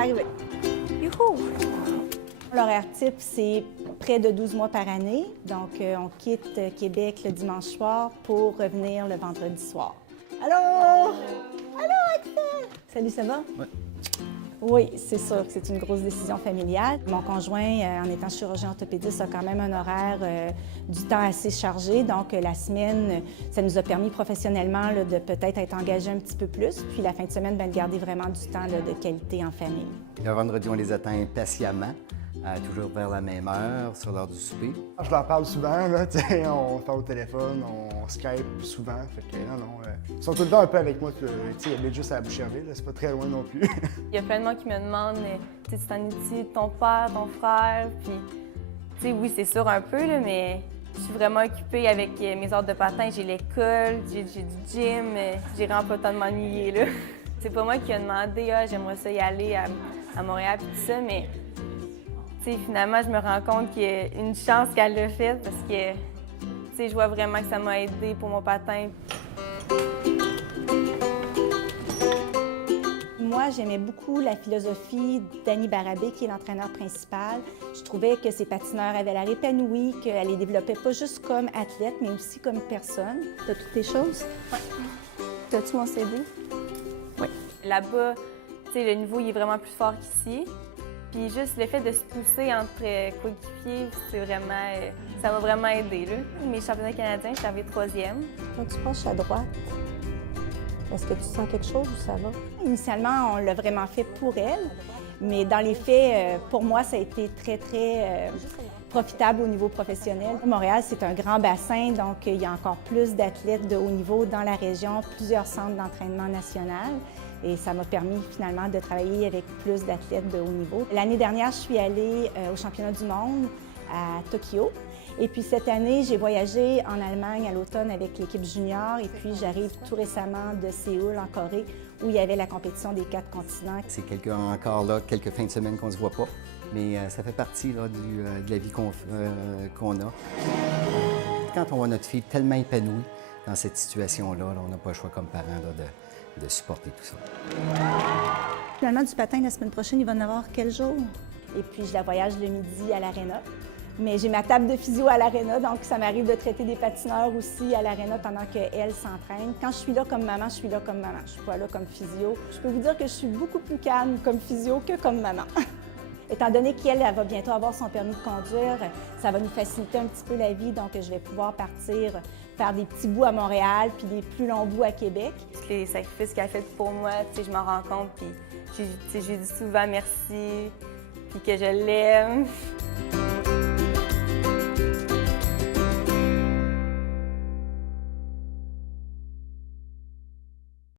Arrivé. Youhou! L'horaire type, c'est près de 12 mois par année. Donc, on quitte Québec le dimanche soir pour revenir le vendredi soir. Allô? Allô, Axel? Salut, ça va? Oui. Oui, c'est sûr que c'est une grosse décision familiale. Mon conjoint, en étant chirurgien orthopédiste, a quand même un horaire du temps assez chargé. Donc, la semaine, ça nous a permis professionnellement là, de peut-être être engagés un petit peu plus. Puis la fin de semaine, de garder vraiment du temps là, de qualité en famille. Le vendredi, on les attend patiemment, toujours vers la même heure, sur l'heure du souper. Je leur parle souvent, là, on parle au téléphone, on Skype souvent. Fait que ils sont tout le temps un peu avec moi. Ils habitent juste à Boucherville, c'est pas très loin non plus. Il y a plein de gens qui me demandent tu t'en es-tu de ton père, ton frère? Puis, oui, c'est sûr un peu, là, mais je suis vraiment occupée avec mes ordres de patin. J'ai l'école, j'ai du gym, j'ai vraiment pas le temps de m'ennuyer, là. C'est pas moi qui ai demandé, j'aimerais ça y aller à Montréal et tout ça, mais finalement, je me rends compte qu'il y a une chance qu'elle l'a fait parce que je vois vraiment que ça m'a aidé pour mon patin. Moi, j'aimais beaucoup la philosophie d'Annie Barabé, qui est l'entraîneur principal. Je trouvais que ses patineurs avaient l'air épanouis, qu'elle les développait pas juste comme athlète, mais aussi comme personne. T'as toutes tes choses? Oui. T'as-tu mon CD? Oui. Là-bas, le niveau il est vraiment plus fort qu'ici. Puis juste le fait de se pousser entre coéquipiers, c'est vraiment, ça m'a vraiment aidé. Là. Mes championnats canadiens, je suis arrivée 3e. Quand tu penches à droite, est-ce que tu sens quelque chose ou ça va? Initialement, on l'a vraiment fait pour elle, mais dans les faits, pour moi, ça a été très, très profitable au niveau professionnel. Montréal, c'est un grand bassin, donc il y a encore plus d'athlètes de haut niveau dans la région, plusieurs centres d'entraînement national. Et ça m'a permis finalement de travailler avec plus d'athlètes de haut niveau. L'année dernière, je suis allée au championnat du monde à Tokyo. Et puis cette année, j'ai voyagé en Allemagne à l'automne avec l'équipe junior. Et puis j'arrive tout récemment de Séoul, en Corée, où il y avait la compétition des 4 continents. C'est encore là, quelques fins de semaine qu'on ne se voit pas, mais ça fait partie là, de la vie qu'on a. Quand on voit notre fille tellement épanouie dans cette situation-là, on n'a pas le choix comme parents là, de supporter tout ça. Finalement, du patin, la semaine prochaine, il va en avoir quel jour? Et puis, je la voyage le midi à l'aréna. Mais j'ai ma table de physio à l'aréna, donc ça m'arrive de traiter des patineurs aussi à l'aréna pendant qu'elle s'entraîne. Quand je suis là comme maman, je suis là comme maman. Je suis pas là comme physio. Je peux vous dire que je suis beaucoup plus calme comme physio que comme maman. Étant donné qu'elle va bientôt avoir son permis de conduire, ça va nous faciliter un petit peu la vie, donc je vais pouvoir partir faire des petits bouts à Montréal puis des plus longs bouts à Québec. Les sacrifices qu'elle a fait pour moi, je m'en rends compte, puis j'ai dit souvent merci, puis que je l'aime.